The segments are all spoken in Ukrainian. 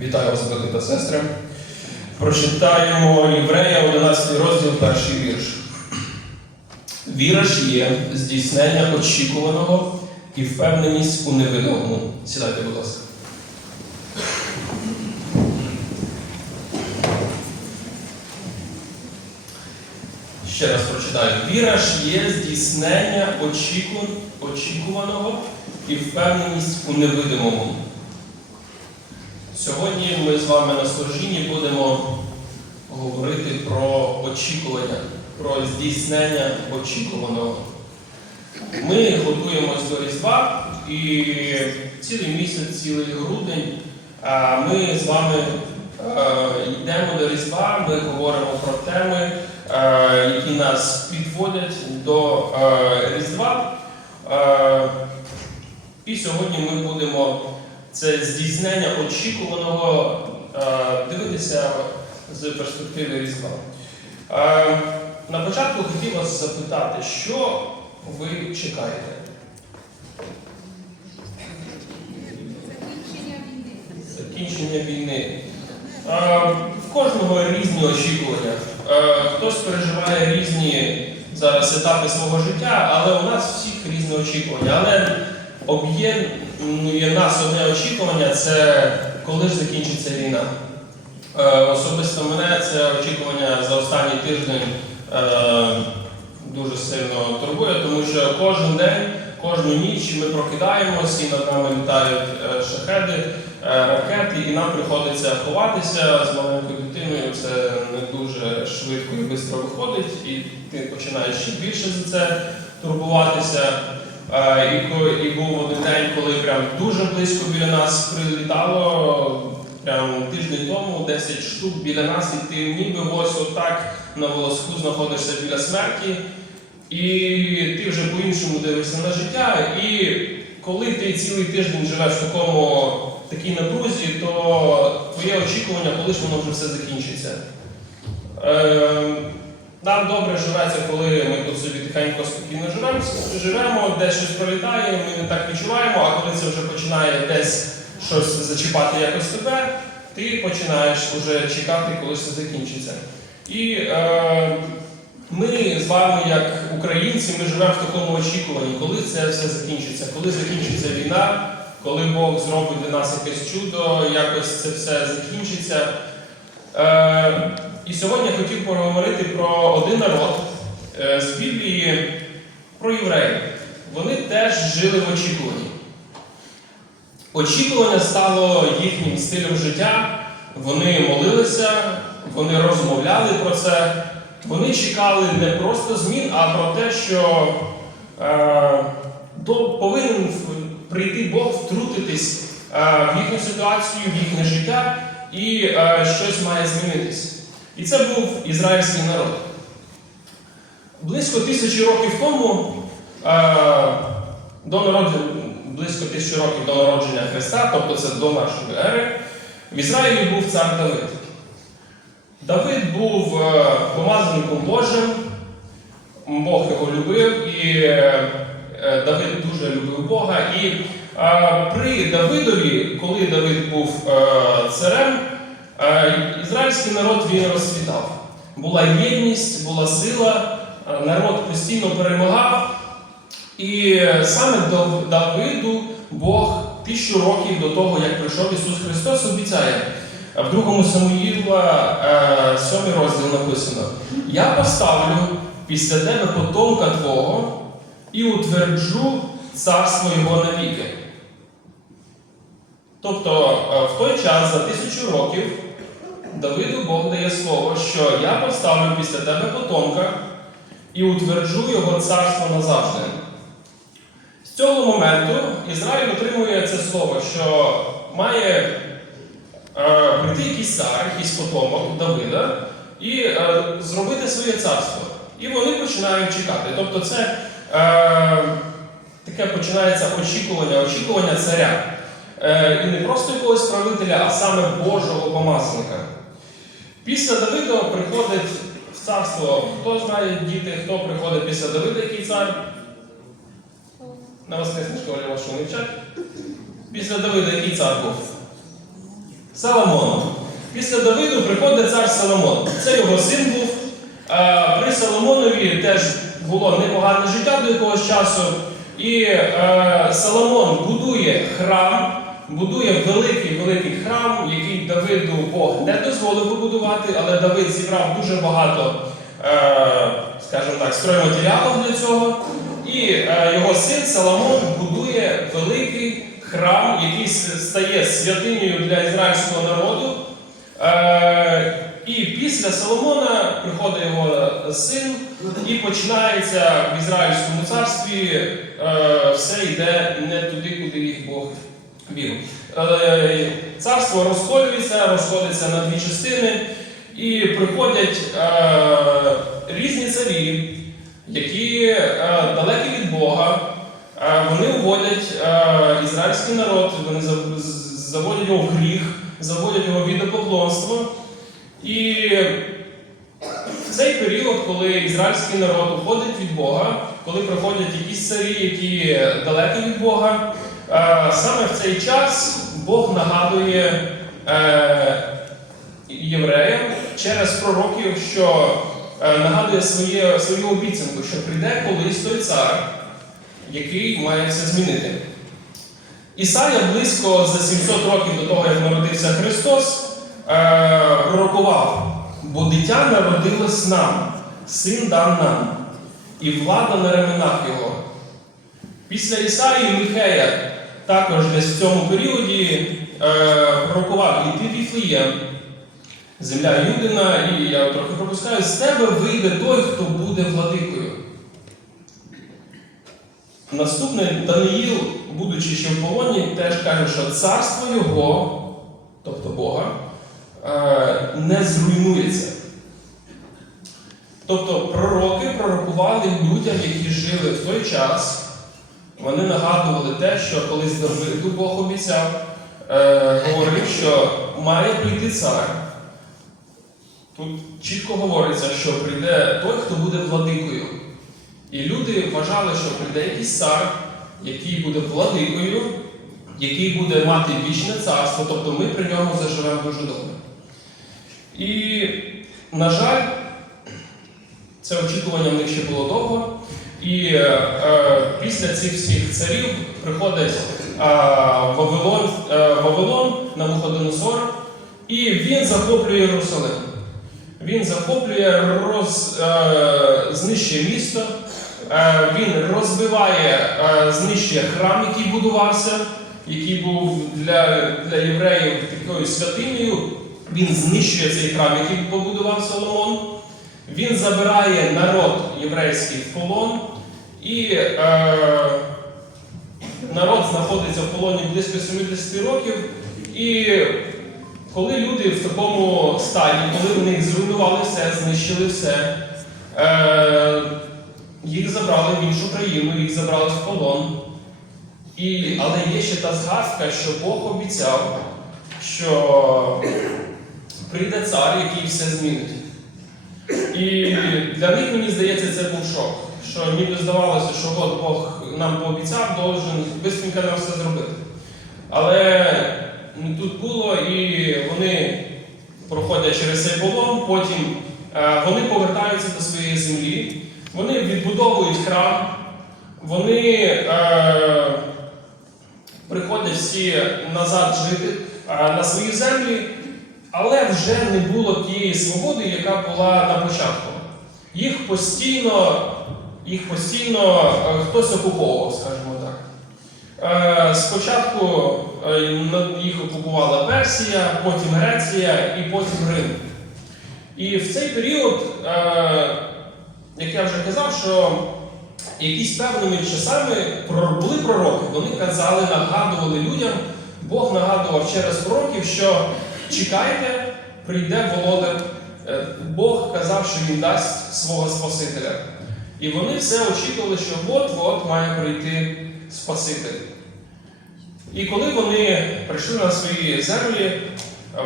Вітаю вас, брати та сестри. Прочитаємо Єврея 11 розділ, перший вірш. Віра ж є здійснення очікуваного і впевненість у невидимому. Сідайте, будь ласка. Ще раз прочитаю. Віра ж є здійснення очіку- очікуваного і впевненість у невидимому. Сьогодні ми з вами на служінні будемо говорити про очікування, про здійснення очікуваного. Ми готуємось до Різдва і цілий місяць, цілий грудень ми з вами е, йдемо до Різдва, ми говоримо про теми, е, які нас підводять до е, Різдва. І сьогодні ми будемо це здійснення очікуваного е, дивитися з перспективи Різдва. Е, На початку хотів вас запитати, що ви чекаєте? Закінчення війни. Е, В кожного різні очікування. Хтось переживає різні зараз етапи свого життя, але у нас всіх різні очікування. Але об'єднує нас одне очікування це коли ж закінчиться війна. Е, Особисто мене це очікування за останній тиждень е, дуже сильно турбує, тому що кожен день, кожну ніч ми прокидаємось і над нами літають е, шахеди, ракети, і нам приходиться ховатися з маленькою дитиною. Це не дуже швидко і швидко виходить, і ти починаєш ще більше за це турбуватися. І, був один день, коли прям дуже близько біля нас прилітало. Прям тиждень тому 10 штук біля нас, і ти ніби ось отак на волоску знаходишся біля смерті, і ти вже по-іншому дивишся на життя. І коли ти цілий тиждень живеш в такому такій напрузі, то твоє очікування, коли ж воно вже все закінчиться. Е, нам добре живеться, коли ми тут собі тихенько спокійно живемо, живемо, десь щось пролітає, ми не так відчуваємо, а коли це вже починає десь щось зачіпати якось тебе, ти починаєш вже чекати, коли це закінчиться. І е, ми з вами, як українці, ми живемо в такому очікуванні, коли це все закінчиться, коли закінчиться війна, коли Бог зробить для нас якесь чудо, якось це все закінчиться. Е, і сьогодні я хотів поговорити про один народ е, з Біблії, про євреїв. Вони теж жили в очікуванні. Очікування стало їхнім стилем життя. Вони молилися, вони розмовляли про це. Вони чекали не просто змін, а про те, що е, повинен прийти Бог втрутитись е, в їхню ситуацію, в їхнє життя, і е, щось має змінитись. І це був ізраїльський народ. Близько тисячі років тому е, до народження, близько тисячі років до народження Христа, тобто це до нашої ери, в Ізраїлі був цар Давид. Давид був е, помазаником Божим, Бог його любив, і е, Давид дуже любив Бога. І при Давидові, коли Давид був царем, ізраїльський народ він розцвітав. Була єдність, була сила, е, народ постійно перемагав. І е, саме до Давиду Бог тисячу років до того, як прийшов Ісус Христос, обіцяє. В другому Самуїла, е, сьомий розділ написано: Я поставлю після тебе потомка Твого і утверджу царство його навіки. Тобто е, в той час, за тисячу років, Давиду Бог дає слово, що я поставлю після тебе потомка і утверджу його царство назавжди. З цього моменту Ізраїль отримує це слово, що має е, прийти якийсь цар, якийсь потомок Давида і е, зробити своє царство. І вони починають чекати. Тобто це е, таке починається очікування, очікування царя. Е, і не просто якогось правителя, а саме Божого помасника. Після Давида приходить в царство. Хто знає діти, хто приходить після Давида, який цар? На воскресній школі вашу не вчать. Після Давида який цар був? Соломоном. Після Давиду приходить цар Соломон. Це його син був. При Соломонові теж було непогане життя до якогось часу. І Соломон будує храм, будує великий великий храм, який Давиду Бог не дозволив побудувати, але Давид зібрав дуже багато, е, скажімо так, стройматеріалів для цього. І е, його син Соломон будує великий храм, який стає святинею для ізраїльського народу. Е, і після Соломона приходить його син, і починається в Ізраїльському царстві все йде не туди, куди їх Бог вів. Е, царство розколюється, розходиться на дві частини, і приходять е, різні царі, які е, далекі від Бога. Вони уводять е, ізраїльський народ, вони заводять його в гріх, заводять його в ідолопоклонство. І в цей період, коли ізраїльський народ уходить від Бога, коли приходять якісь царі, які далекі від Бога, саме в цей час Бог нагадує е, євреям через пророків, що е, нагадує своє, свою обіцянку, що прийде колись той цар, який має все змінити. Ісая близько за 700 років до того, як народився Христос, е, пророкував, бо дитя народилось нам, син дан нам, і влада на ременах його. Після Ісаї Михея також десь в цьому періоді е, пророкував іди в Віфлеєм, земля Юдина, і я трохи пропускаю, з тебе вийде той, хто буде владикою. Наступний Даниїл, будучи ще в полоні, теж каже, що царство його, тобто Бога, е, не зруйнується. Тобто пророки пророкували людям, які жили в той час, вони нагадували те, що колись Давиду Бог обіцяв, е, говорив, що має прийти цар. Тут чітко говориться, що прийде той, хто буде владикою. І люди вважали, що прийде якийсь цар, який буде владикою, який буде мати вічне царство, тобто ми при ньому заживемо дуже добре. І, на жаль, це очікування в них ще було довго. І е, е, після цих всіх царів приходить е, Вавилон, е, Вавилон на Вуходоносор, і він захоплює Єрусалим. Він захоплює, роз, е, знищує місто, е, він розбиває, е, знищує храм, який будувався, який був для, для євреїв такою святинею. Він знищує цей храм, який побудував Соломон. Він забирає народ єврейський в полон, і е, народ знаходиться в полоні близько 70 років. І коли люди в такому стані, коли вони зруйнували все, знищили все, е, їх забрали в іншу країну, їх забрали в полон. І, але є ще та згадка, що Бог обіцяв, що прийде цар, який все змінить. І для них, мені здається, це був шок. Що ніби здавалося, що от Бог нам пообіцяв, должен швидко нам все зробити. Але тут було, і вони проходять через цей полон, потім е, вони повертаються до своєї землі, вони відбудовують храм, вони е, приходять всі назад жити е, на свої землі, але вже не було тієї свободи, яка була на початку. Їх постійно, їх постійно е, хтось окуповував, скажімо так. Е, Спочатку е, їх окупувала Персія, потім Греція і потім Рим. І в цей період, як я вже казав, що якісь певними часами були пророки, вони казали, нагадували людям, Бог нагадував через пророків, що чекайте, прийде володар. Бог казав, що він дасть свого Спасителя. І вони все очікували, що от-от має прийти Спаситель. І коли вони прийшли на свої землі,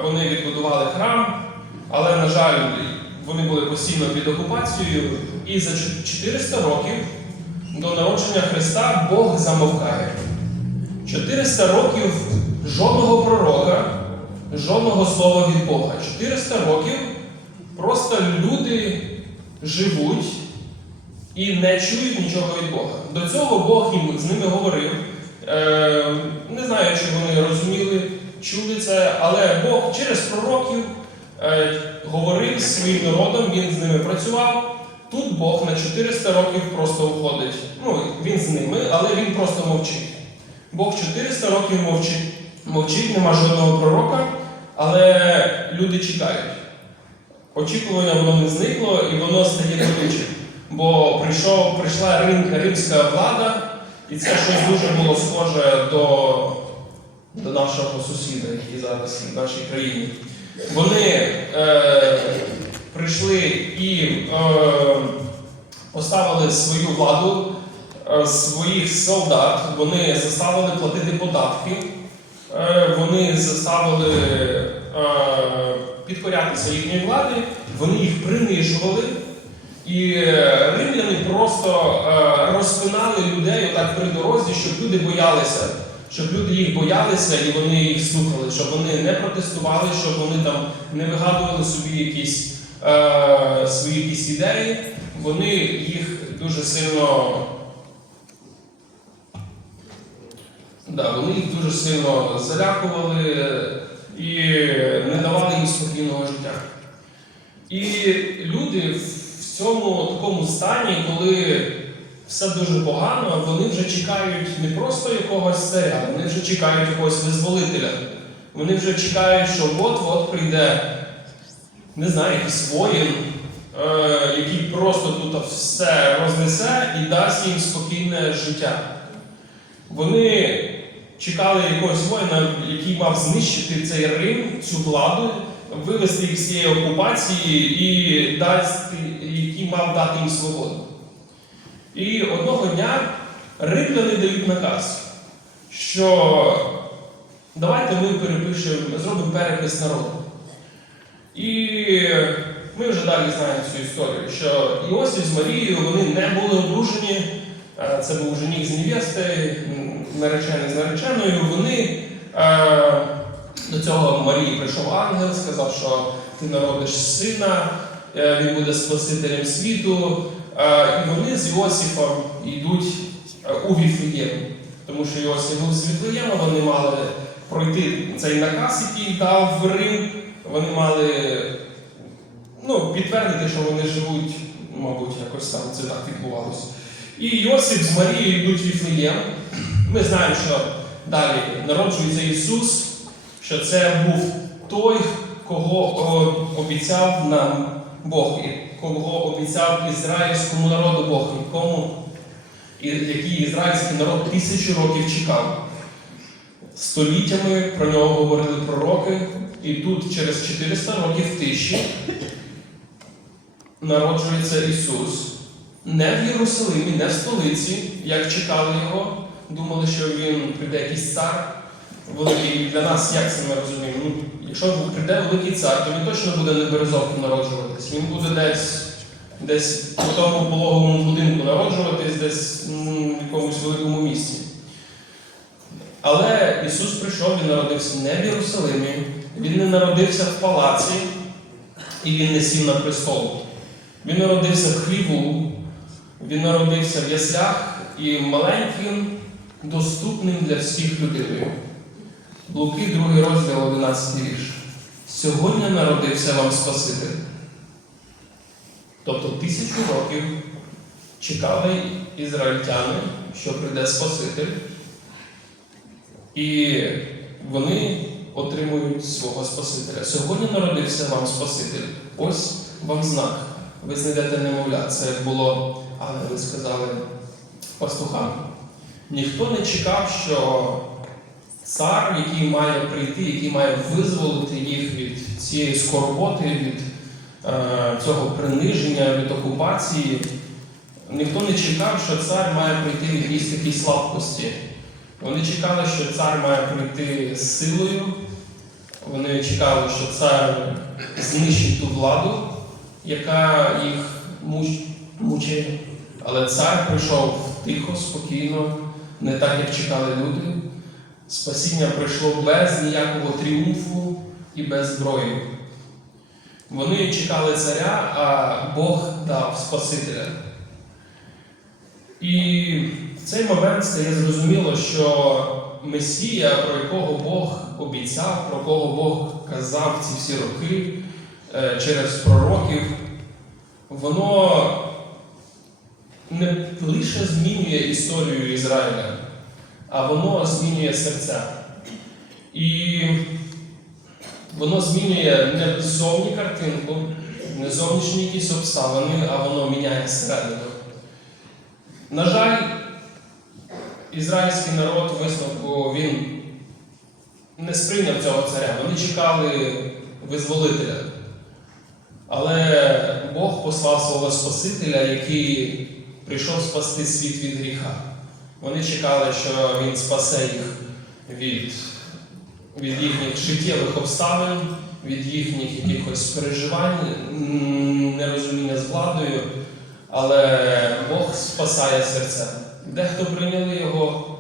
вони відбудували храм, але, на жаль, вони були постійно під окупацією, і за 400 років до народження Христа Бог замовкає. 400 років жодного пророка жодного слова від Бога. 400 років просто люди живуть і не чують нічого від Бога. До цього Бог їм з ними говорив. Е, не знаю, чи вони розуміли, чули це, але Бог через пророків е, говорив своїм народом, він з ними працював. Тут Бог на 400 років просто уходить. Ну, він з ними, але він просто мовчить. Бог 400 років мовчить, мовчить, нема жодного пророка, але люди чекають. Очікування воно не зникло і воно стає болючим. Бо прийшов, прийшла рим, римська влада, і це щось дуже було схоже до, до нашого сусіда, який зараз в нашій країні. Вони е, прийшли і е, поставили свою владу, е, своїх солдат, вони заставили платити податки, е, вони заставили е, підкорятися їхній владі, вони їх принижували. І е, римляни просто е, розпинали людей отак при дорозі, щоб люди боялися, щоб люди їх боялися і вони їх слухали, щоб вони не протестували, щоб вони там не вигадували собі якісь е, свої якісь ідеї. Вони їх дуже сильно. Да, вони їх дуже сильно залякували і не давали їм спокійного життя. І люди в цьому такому стані, коли все дуже погано, вони вже чекають не просто якогось царя, вони вже чекають якогось визволителя. Вони вже чекають, що от-от прийде, не знаю, якийсь воїн, е, який просто тут все рознесе і дасть їм спокійне життя. Вони чекали якогось воїна, який мав знищити цей Рим, цю владу, вивести їх з цієї окупації і дасть, мав дати їм свободу. І одного дня римляни дають наказ, що давайте ми перепишемо, зробимо перепис народу. І ми вже далі знаємо цю історію, що Іосиф з Марією вони не були одружені. Це був жених з невести, наречений з нареченою. Вони до цього Марії прийшов ангел, сказав, що ти народиш сина, він буде спасителем світу. Е, І вони з Іосифом йдуть е, у Віфлеєм, тому що Іосиф був з Віфлеєма, вони мали пройти цей наказ, який дав в Рим. Вони мали ну, підтвердити, що вони живуть, мабуть, якось там це так відбувалося. І Йосип з Марією йдуть в Віфлеєм. Ми знаємо, що далі народжується Ісус, що це був той, кого обіцяв нам Бог, і кого обіцяв ізраїльському народу Бог, якому, який ізраїльський народ тисячу років чекав. Століттями про нього говорили пророки, і тут через 400 років тиші народжується Ісус. Не в Єрусалимі, не в столиці, як чекали його, думали, що він прийде якийсь цар великий. Для нас, як це ми розуміємо? Ну, якщо прийде великий цар, то він точно буде не в Березовку народжуватись. Він буде десь, десь у тому пологовому будинку народжуватись, десь м, в якомусь великому місці. Але Ісус прийшов, Він народився не в Єрусалимі, Він не народився в палаці, і Він не сів на престол. Він народився в хліву, він народився в яслях і маленьким, доступним для всіх людиною. Луки, 2 розділ, 11 вірш. Сьогодні народився вам Спаситель. Тобто тисячу років чекали ізраїльтяни, що прийде Спаситель, і вони отримують свого Спасителя. Сьогодні народився вам Спаситель. Ось вам знак. Ви знайдете немовля. Це було, але ви сказали пастухам. Ніхто не чекав, що цар, який має прийти, який має визволити їх від цієї скорботи, від е, цього приниження, від окупації. Ніхто не чекав, що цар має прийти в якійсь такій слабкості. Вони чекали, що цар має прийти з силою. Вони чекали, що цар знищить ту владу, яка їх муч- мучить. Але цар прийшов тихо, спокійно, не так, як чекали люди. Спасіння прийшло без ніякого тріумфу, і без зброї. Вони чекали царя, а Бог дав Спасителя. І в цей момент стає зрозуміло, що Месія, про якого Бог обіцяв, про кого Бог казав ці всі роки е, через пророків, воно не лише змінює історію Ізраїля, а воно змінює серця. І воно змінює не зовні картинку, не зовнішні якісь обставини, а воно міняє середину. На жаль, ізраїльський народ висновку він не сприйняв цього царя. Вони чекали визволителя. Але Бог послав свого Спасителя, який прийшов спасти світ від гріха. Вони чекали, що Він спасе їх від, від їхніх життєвих обставин, від їхніх якихось переживань, нерозуміння з владою. Але Бог спасає серця. Дехто прийняли його,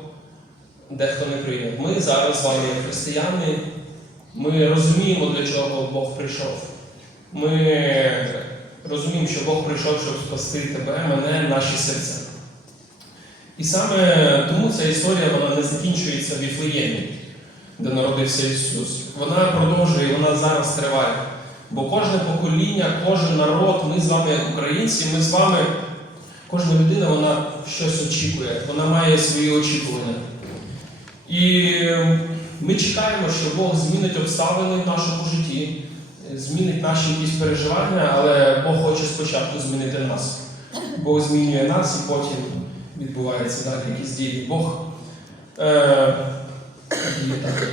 дехто не прийняв. Ми зараз з вами, християни, ми розуміємо, для чого Бог прийшов. Ми розуміємо, що Бог прийшов, щоб спасти тебе, мене, наші серця. І саме тому ця історія вона не закінчується в Віфлеємі, де народився Ісус. Вона продовжує, вона зараз триває. Бо кожне покоління, кожен народ, ми з вами, як українці, ми з вами, кожна людина, вона щось очікує, вона має свої очікування. І ми чекаємо, що Бог змінить обставини в нашому житті, змінить наші якісь переживання, але Бог хоче спочатку змінити нас. Бог змінює нас і потім відбуваються далі якісь дії. Бог е, діє так.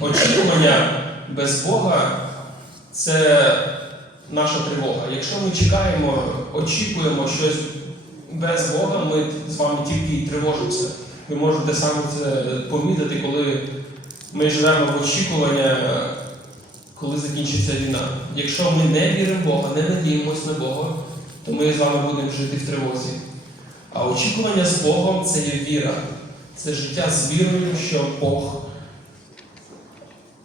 очікування без Бога це наша тривога. Якщо ми чекаємо, очікуємо щось без Бога, ми з вами тільки тривожимося. Ви можете саме це помітити, коли ми живемо в очікування, коли закінчиться війна. Якщо ми не віримо в Бога, не надіємося на Бога, то ми з вами будемо жити в тривозі. А очікування з Богом це є віра. Це життя з вірою, що Бог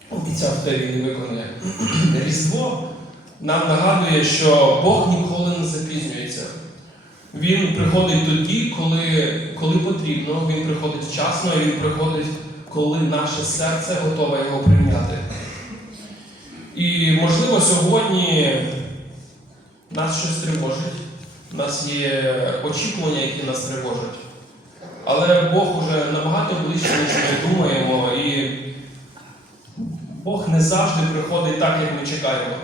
обіцяв те він виконує. Різдво нам нагадує, що Бог ніколи не запізнюється. Він приходить тоді, коли, коли потрібно, він приходить вчасно, і він приходить, коли наше серце готове його прийняти. І, можливо, сьогодні нас щось тривожить, у нас є очікування, які нас тривожать. Але Бог уже набагато ближче, ніж ми думаємо, і Бог не завжди приходить так, як ми чекаємо.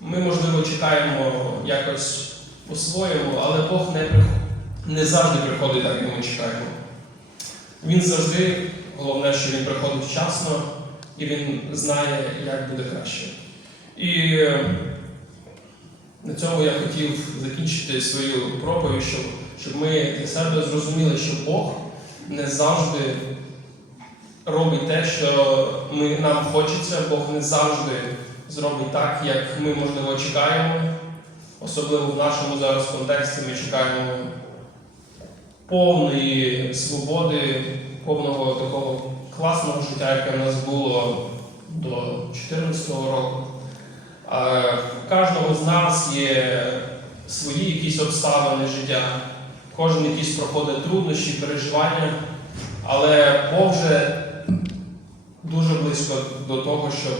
Ми, можливо, чекаємо якось по-своєму, але Бог не, не завжди приходить так, як ми чекаємо. Він завжди, головне, що він приходить вчасно і він знає, як буде краще. І на цьому я хотів закінчити свою проповідь, щоб, щоб ми для себе зрозуміли, що Бог не завжди робить те, що ми, нам хочеться, Бог не завжди зробить так, як ми, можливо, чекаємо. Особливо в нашому зараз контексті ми чекаємо повної свободи, повного такого класного життя, яке в нас було до 2014 року. В кожного з нас є свої якісь обставини життя, кожен якісь проходить труднощі, переживання, але Бог вже дуже близько до того, щоб,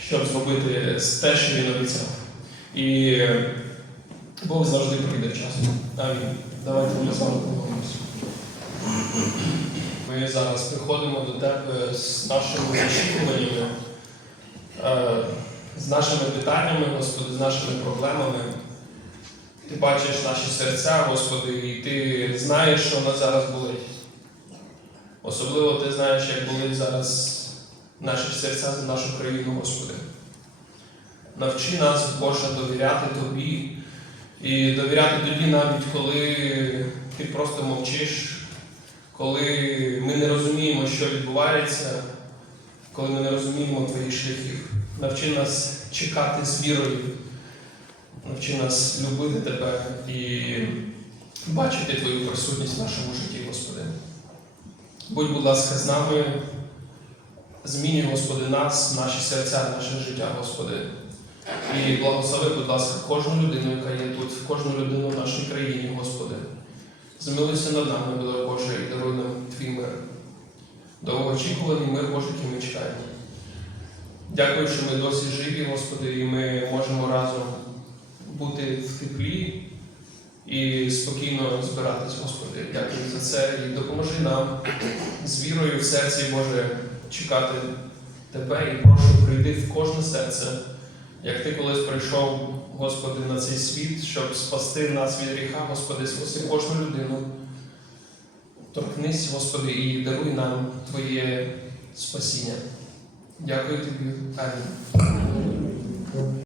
щоб зробити те, що він обіцяв. І Бог завжди прийде вчасно. Амінь. Давайте ми з вами помолимося. Ми зараз приходимо до тебе з нашими очікуваннями, з нашими питаннями, Господи, з нашими проблемами. Ти бачиш наші серця, Господи, і ти знаєш, що в нас зараз болить. Особливо ти знаєш, як болить зараз наші серця за нашу країну, Господи. Навчи нас, Боже, довіряти Тобі і довіряти Тобі навіть коли ти просто мовчиш, коли ми не розуміємо, що відбувається, коли ми не розуміємо Твоїх шляхів. Навчи нас чекати з вірою, навчи нас любити Тебе і бачити Твою присутність в нашому житті, Господи. Будь, будь ласка, з нами, Змінюй, Господи, нас, наші серця, наше життя, Господи. І благослови, будь ласка, кожну людину, яка є тут, кожну людину в нашій країні, Господи. Змилуйся над нами, Боже, і даруй нам Твій мир. Довгоочікуваний мир Божий, який ми чекаємо. Дякую, що ми досі живі, Господи, і ми можемо разом бути в теплі і спокійно збиратись, Господи. Дякую за це і допоможи нам з вірою в серці, Боже, чекати Тебе і прошу прийти в кожне серце, як Ти колись прийшов, Господи, на цей світ, щоб спасти нас від гріха, Господи, спаси кожну людину. Торкнись, Господи, і даруй нам Твоє спасіння. Дякую Тобі. Амінь.